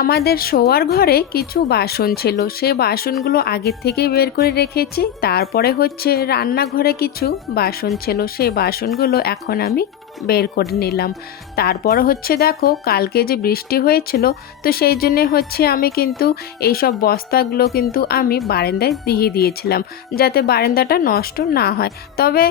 আমাদের শোয়ার ঘরে কিছু বাসন ছিল। সে বাসনগুলো আগের থেকেই বের করে রেখেছি। তারপরে হচ্ছে রান্নাঘরে কিছু বাসন ছিল। সেই বাসনগুলো এখন আমি বের করে নিলাম। তারপর হচ্ছে দেখো, কালকে যে বৃষ্টি হয়েছিল, তো সেই জন্যে হচ্ছে আমি কিন্তু এই সব বস্তাগুলো কিন্তু আমি বারান্দায় দিয়ে দিয়েছিলাম, যাতে বারান্দাটা নষ্ট না হয়। তবে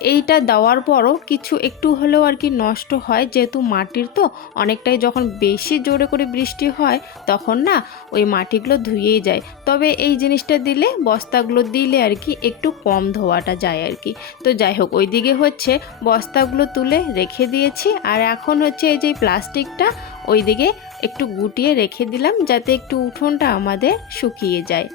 এইটা দেওয়ার পরও কিছু একটু হলেও আর কি নষ্ট হয়। যেহেতু মাটির তো অনেকটাই যখন বেশি জোরে করে বৃষ্টি হয়, তখন না ওই মাটিগুলো ধুয়েই যায়। তবে এই জিনিসটা দিলে, বস্তাগুলো দিলে আর কি একটু কম ধোয়াটা যায় আর কি। তো যাই হোক, ওইদিকে হচ্ছে বস্তাগুলো তুলে রেখে দিয়েছি। আর এখন হচ্ছে এই যে প্লাস্টিকটা, ওইদিকে একটু গুটিয়ে রেখে দিলাম যাতে একটু উঠোনটা আমাদের শুকিয়ে যায়।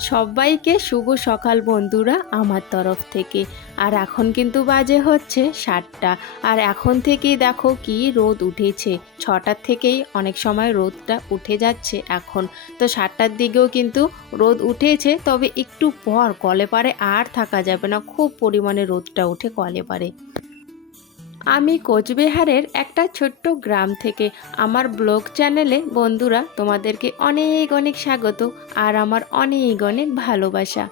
সবাইকে শুভ সকাল বন্ধুরা আমার তরফ থেকে। আর এখন কিন্তু বাজে হচ্ছে সাতটা। আর এখন থেকেই দেখো কি রোদ উঠেছে। ছটার থেকেই অনেক সময় রোদটা উঠে যাচ্ছে এখন। তো সাতটার দিকেও কিন্তু রোদ উঠেছে, তবে একটু পর কলে পারে আর থাকা যাবে না। খুব পরিমাণে রোদটা উঠে কলে পারে। আমি কোচবিহারের একটা ছোট্ট গ্রাম থেকে আমার ব্লগ চ্যানেলে বন্ধুরা তোমাদেরকে অনেক অনেক স্বাগত আর আমার অনেক অনেক ভালোবাসা।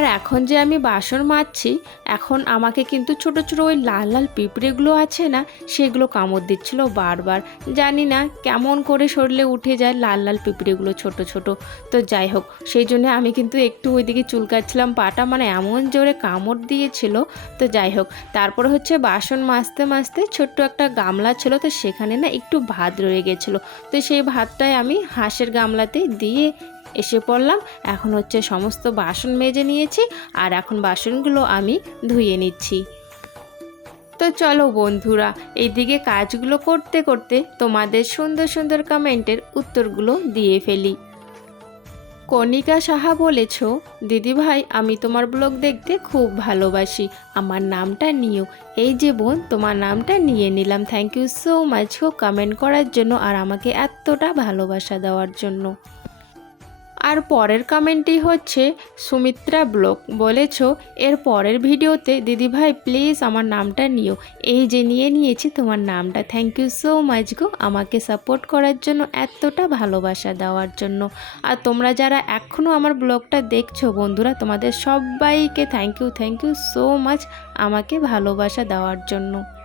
আর এখন যে আমি বাসন মাজছি, এখন আমাকে কিন্তু ছোট ছোট ওই লাল লাল পিঁপড়েগুলো আছে না, সেগুলো কামড় দিচ্ছিল বারবার। জানি না কেমন করে শরীরে উঠে যায় লাল লাল পিঁপড়েগুলো ছোট ছোট। তো যাই হোক, সেই জন্য আমি কিন্তু একটু ওইদিকে চুলকাচ্ছিলাম, পাটা মানে এমন জোরে কামড় দিয়েছিল। তো যাই হোক, তারপরে হচ্ছে বাসন মাজতে মাজতে ছোট্ট একটা গামলা ছিল, তো সেখানে না একটু ভাত রয়ে গেছিল। তো সেই ভাতটাই আমি হাঁসের গামলাতে দিয়ে এসে পড়লাম। এখন হচ্ছে সমস্ত বাসন মেজে নিয়েছি আর এখন বাসনগুলো আমি ধুয়ে নিচ্ছি। তো চলো বন্ধুরা, এইদিকে কাজগুলো করতে করতে তোমাদের সুন্দর সুন্দর কমেন্টের উত্তরগুলো দিয়ে ফেলি। কণিকা সাহা বলেছ দিদিভাই আমি তোমার ব্লগ দেখতে খুব ভালোবাসি। আমার নামটা নিও। এই যে বোন, তোমার নামটা নিয়ে নিলাম। Thank you so much comment করার জন্য আর আমাকে এতটা ভালোবাসা দেওয়ার জন্য। আর পরের কমেন্টটি হচ্ছে, সুমিত্রা ব্লক বলেছ, এর পরের ভিডিওতে, দিদিভাই প্লিজ আমার নামটা নিও। এই যে নিয়ে নিয়েছি, তোমার নামটা। থ্যাংক ইউ সো মাচ গো, আমাকে সাপোর্ট করার জন্য, এতটা ভালোবাসা দেওয়ার জন্য। আর তোমরা যারা এখনও আমার ব্লগটা দেখছ, বন্ধুরা, তোমাদের সবাইকে thank you thank you so much আমাকে ভালোবাসা দেওয়ার জন্য।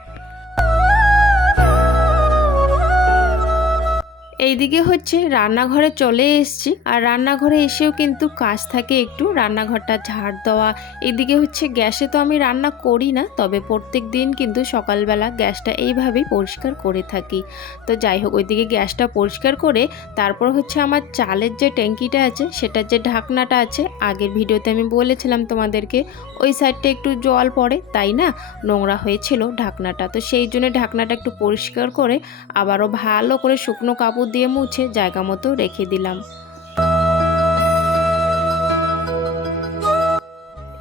এইদিকে হচ্ছে রান্নাঘরে চলে এসেছি। আর রান্নাঘরে এসেও কিন্তু কাজ থাকে একটু। রান্নাঘরটা ঝাড় দেওয়া, এদিকে হচ্ছে গ্যাসে তো আমি রান্না করি না, তবে প্রত্যেক দিন কিন্তু সকালবেলা গ্যাসটা এইভাবেই পরিষ্কার করে থাকি। তো যাই হোক, ওইদিকে গ্যাসটা পরিষ্কার করে তারপর হচ্ছে আমার চালের যে ট্যাঙ্কিটা আছে, সেটার যে ঢাকনাটা আছে, আগের ভিডিওতে আমি বলেছিলাম তোমাদেরকে, ওই সাইডটা একটু জল পড়ে, তাই না? নোংরা হয়েছিল ঢাকনাটা। তো সেই জন্য ঢাকনাটা একটু পরিষ্কার করে আবারও ভালো করে শুকনো কাপড় দিয়ে মুছে জায়গা মতো রেখে দিলাম।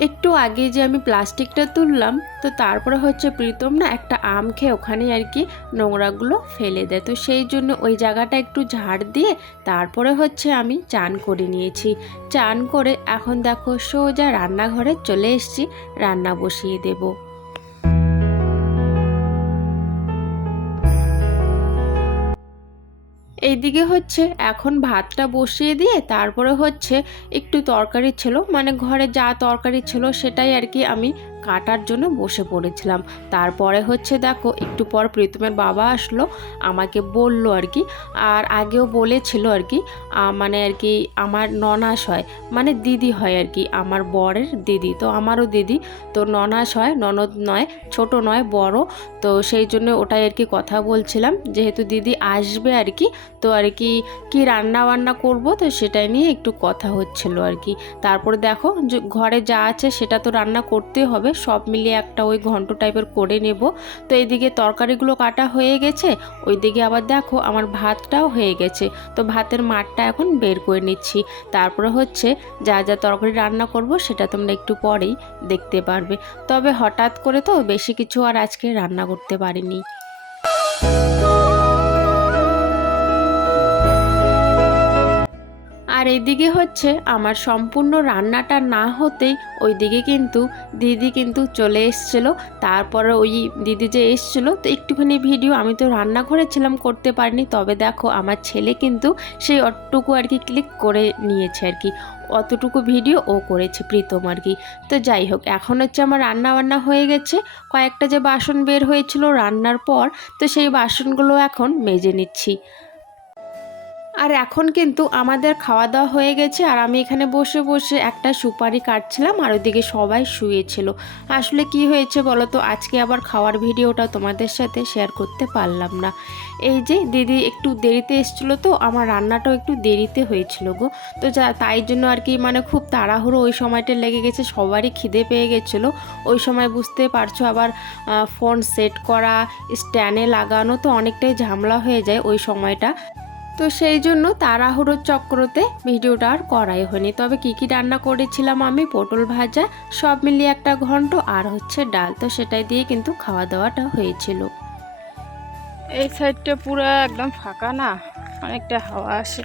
একটু আগে যে আমি প্লাস্টিকটা তুললাম, তো তারপরে হচ্ছে প্রীতম না একটা আম খেয়ে ওখানে আর কি নোংরাগুলো ফেলে দেয়। তো সেই জন্য ওই জায়গাটা একটু ঝাড় দিয়ে তারপরে হচ্ছে আমি চান করে নিয়েছি। চান করে এখন দেখো সোজা রান্নাঘরে চলে এসেছি, রান্না বসিয়ে দেবো। এইদিকে হচ্ছে এখন ভাতটা বসিয়ে দিয়ে তারপরে হচ্ছে একটু তরকারি ছিল মানে ঘরে যা তরকারি ছিল সেটাই আর কি আমি কাটার জন্য বসে পড়েছিলাম। তারপরে হচ্ছে দেখো, একটু পর প্রীতমের বাবা আসলো, আমাকে বলল আর কি, আর আগেও বলেছিল আর কি মানে আর কি আমার ননাস হয় মানে দিদি হয় আর কি, আমার বরের দিদি, তো আমারও দিদি, তো ননাস হয়, ননদ নয়, ছোট নয়, বড়, তো সেই জন্য ওটাই আর কি কথা বলছিলাম, যেহেতু দিদি আসবে আর কি, তো আর কি কি রান্না বান্না করব, তো সেটাই নিয়ে একটু কথা হচ্ছিল আর কি, তারপরে দেখো ঘরে যা আছে সেটা তো রান্না করতে হবে সব মিলিয়ে একটা ওই ঘন্ট টাইপের করে নেব। তো এদিকে তরকারিগুলো কাটা হয়ে গেছে, ওইদিকে আবার দেখো আমার ভাতটাও হয়ে গেছে। তো ভাতের মাঠটা এখন বের করে নিচ্ছি। তারপরে হচ্ছে যা যা তরকারি রান্না করব সেটা তোমরা একটু পরেই দেখতে পারবে। তবে হঠাৎ করে তো বেশি কিছু আর আজকে রান্না করতে পারিনি। আর এদিকে হচ্ছে আমার সম্পূর্ণ রান্নাটা না হতেই ওইদিকে কিন্তু দিদি কিন্তু চলে এসছিলো। তারপরে ওই দিদি যে এসছিলো, তো একটুখানি ভিডিও আমি তো রান্নাঘরে ছিলাম, করতে পারিনি। তবে দেখো, আমার ছেলে কিন্তু সেই অটটুকু আর কি ক্লিক করে নিয়েছে আর কি। অতটুকু ভিডিও ও করেছে প্রীতম আর কি। তো যাই হোক, এখন হচ্ছে আমার রান্না বান্না হয়ে গেছে। কয়েকটা যে বাসন বের হয়েছিল রান্নার পর, তো সেই বাসনগুলো এখন মেজে নিচ্ছি। আর এখন কিন্তু আমাদের খাওয়া দাওয়া হয়ে গেছে আর আমি এখানে বসে বসে একটা সুপারি কাটছিলাম আর ওইদিকে সবাই শুয়েছিল। আসলে কি হয়েছে বলো তো? আজকে আবার খাওয়ার ভিডিওটা তোমাদের সাথে শেয়ার করতে পারলাম না। এই যে দিদি একটু দেরিতে এসেছিল তো, আমার রান্নাটাও একটু দেরিতে হয়েছিল গো। তো যা, তাই জন্য আর কি মানে খুব তাড়াহুড়ো ওই সময়টা লেগে গেছে, সবারই খিদে পেয়ে গেছিল। ওই সময় বুঝতে পারছ আবার ফোন সেট করা স্ট্যান্ডে লাগানো তো অনেকটাই ঝামেলা হয়ে যায় ওই সময়টা। তো সেই জন্য তাড়াহুড়োর চক্রতে ভিডিওটা আর করাই হয়নি। তবে কি কি রান্না করেছিলাম আমি? পটল ভাজা, সব মিলিয়ে একটা ঘন্ট আর হচ্ছে ডাল। তো সেটাই দিয়ে কিন্তু খাওয়া দাওয়াটা হয়েছিল। এই সাইডটা পুরো একদম ফাঁকা না? অনেকটা হাওয়া আসে।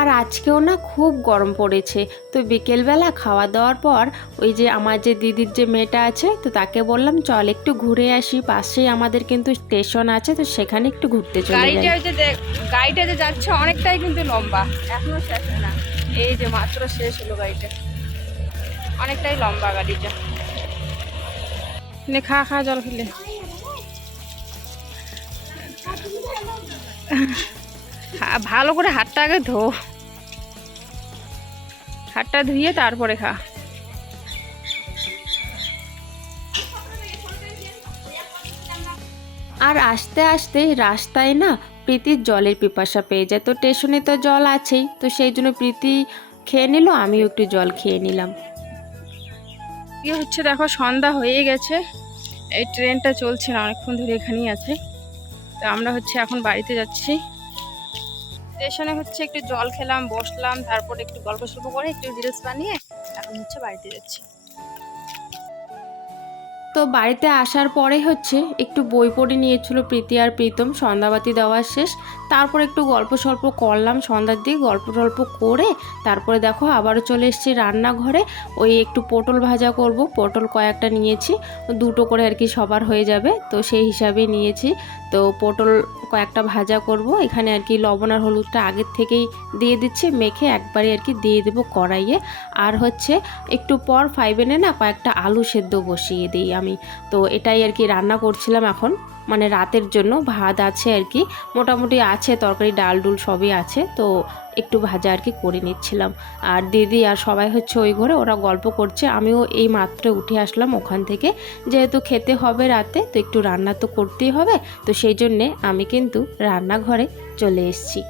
আর আজকেও না খুব গরম পড়েছে। তো বিকেলবেলা খাওয়া দাওয়ার পর ওই যে আমার যে দিদির যে মেয়েটা আছে, তো তাকে বললাম, চল একটু ঘুরে আসি। পাশেই আমাদের কিন্তু স্টেশন আছে, তো সেখানে একটু ঘুরতে চলে গাড়িটা যে গাড়িটা যে যাচ্ছে অনেকটাই কিন্তু লম্বা। এখনও শেষ না। এই যে মাত্র শেষ হলো গাড়িটা। অনেকটাই লম্বা গাড়িটা। নে, খা খা, জল খেলে। ভালো করে হাতটা আগে ধো। হাতটা ধুয়ে তারপরে খা। আর আস্তে আস্তে রাস্তায় না প্রীতির জলের পিপাসা পেয়ে যায়। তো স্টেশনে তো জল আছেই তো সেই জন্য প্রীতি খেয়ে নিল আমিও একটু জল খেয়ে নিলাম। কি হচ্ছে দেখো সন্ধ্যা হয়ে গেছে। এই ট্রেনটা চলছে না অনেকক্ষণ ধরে এখানেই আছে। তো আমরা হচ্ছে এখন বাড়িতে যাচ্ছি। স্টেশনে হচ্ছে একটু জল খেলাম, বসলাম, তারপর একটু গল্প সল্প করে একটু রিলস বানিয়ে এখন হচ্ছে বাড়িতে যাচ্ছি। তো বাড়িতে আসার পরে হচ্ছে একটু বই পড়ে নিয়েছিল প্রীতি আর প্রীতম, সন্ধ্যাবাতি দেওয়া শেষ। তারপর একটু গল্প সল্প করলাম, সন্ধ্যার দিকে গল্প টল্প করে তারপরে দেখো আবারও চলে এসেছি রান্নাঘরে। ওই একটু পটল ভাজা করব, পটল কয়েকটা নিয়েছি, দুটো করে আর কি সবার হয়ে যাবে, তো সেই হিসাবে নিয়েছি। তো পটল কয়েকটা ভাজা করব, এখানে আর কি লবণ আর হলুদটা আগের থেকেই দিয়ে দিচ্ছি, মেখে একবারে আর কি দিয়ে দেবো কড়াইয়ে। আর হচ্ছে একটু পর ফাইভেনে না কয়েকটা আলু সেদ্ধ বসিয়ে দিই আমি। তো এটাই আর কি রান্না করছিলাম এখন। মানে রাতের জন্য ভাত আছে আর কি। মোটামুটি আছে, তরকারি, ডাল, ডুল সবই আছে। তো একটু ভাজা আর কি করে নিচ্ছিলাম। আর দিদি আর সবাই হচ্ছে ওই ঘরে, ওরা গল্প করছে। আমিও এই মাত্র উঠে আসলাম ওখান থেকে। যেহেতু খেতে হবে রাতে, তো একটু রান্না তো করতেই হবে। তো সেই জন্যে আমি কিন্তু রান্নাঘরে চলে এসেছি।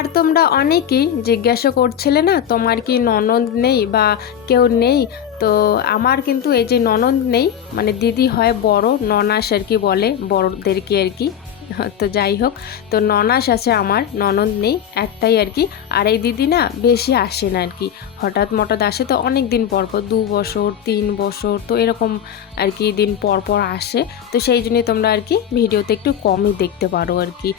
আর তোমরা অনেকেই জিজ্ঞাসা করছিলে না, তোমার কি ননদ নেই বা কেউ নেই? তো আমার কিন্তু এই যে ননদ নেই মানে দিদি হয় বড়, ননাস আর কি বলে, বড়দেরকে আর কি। তো যাই হোক, তো ননাস আছে আমার, ননদ নেই, একটাই আর কি। আর এই দিদি না বেশি আসে না আর কি। হঠাৎ মঠাৎ আসে তো অনেক দিন পর পর, দু বছর, তিন বছর, তো এরকম আর কি দিন পর পর আসে। তো সেই জন্যই তোমরা আর কি ভিডিওতে একটু কমই দেখতে পারো আর কি।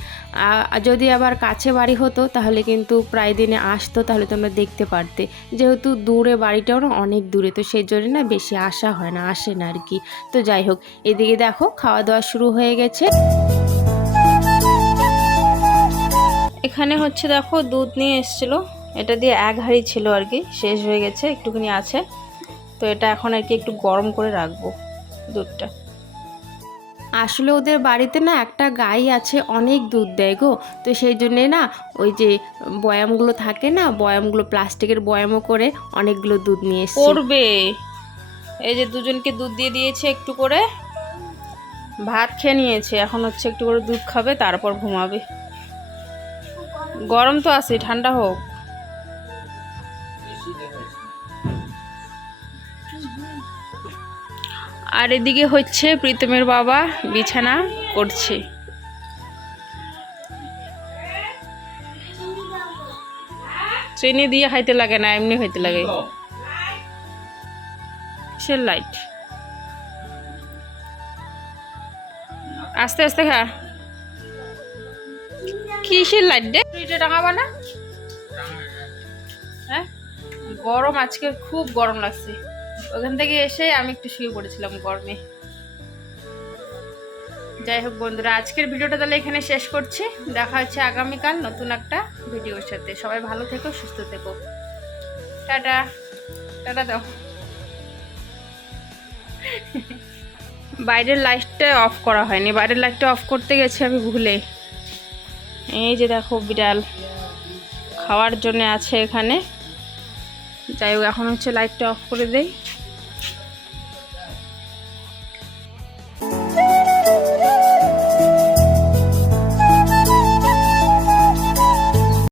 যদি আবার কাছে বাড়ি হতো তাহলে কিন্তু প্রায় দিনে আসতো, তাহলে তোমরা দেখতে পারতে। যেহেতু দূরে বাড়িটাও না অনেক দূরে, তো সেই জন্য না বেশি আসা হয় না, আসে না আর কি। তো যাই হোক, এদিকে দেখো খাওয়া দাওয়া শুরু হয়ে গেছে। এখানে হচ্ছে দেখো দুধ নিয়ে এসেছিল। এটা দিয়ে এক হাঁড়ি ছিল আর কি শেষ হয়ে গেছে একটুখানি আছে। তো এটা এখন আর কি একটু গরম করে রাখব দুধটা। আসলে ওদের বাড়িতে না একটা গাই আছে অনেক দুধ দেয় গো। তো সেই জন্যে না ওই যে বয়ামগুলো থাকে না বয়ামগুলো প্লাস্টিকের বয়ামও করে অনেকগুলো দুধ নিয়ে এসছে। করবে। এই যে দুজনকে দুধ দিয়ে দিয়েছে একটু করে। ভাত খেয়ে নিয়েছে এখন হচ্ছে একটু করে দুধ খাবে তারপর ঘুমাবে। গরম তো আছে ঠান্ডা হোক। আর এদিকে হচ্ছে প্রীতমের বাবা বিছানা করছে। চিনি দিয়ে খাইতে লাগে না, এমনি খাইতে লাগে। সে লাইট আস্তে আস্তে খা। কিসের লাইট দে এটা টাঙাবা হ্যাঁ? গরম আজকে খুব গরম লাগছে। ওখান থেকে এসে আমি একটু শুয়ে পড়েছিলাম গরমে। যাই হোক বন্ধুরা, আজকের ভিডিওটা তাহলে এখানে শেষ করছি। দেখা হচ্ছে আগামীকাল নতুন একটা ভিডিওর সাথে। সবাই ভালো থেকো, সুস্থ থেকো। টাটা। টাটা দাও। বাইরের লাইটটা অফ করা হয়নি। বাইরের লাইটটা অফ করতে গেছি আমি ভুলে। এই যে দেখো বিড়াল। খাওয়ার জন্য আছে এখানে। যাই হোক, এখন হচ্ছে লাইটটা অফ করে দেই।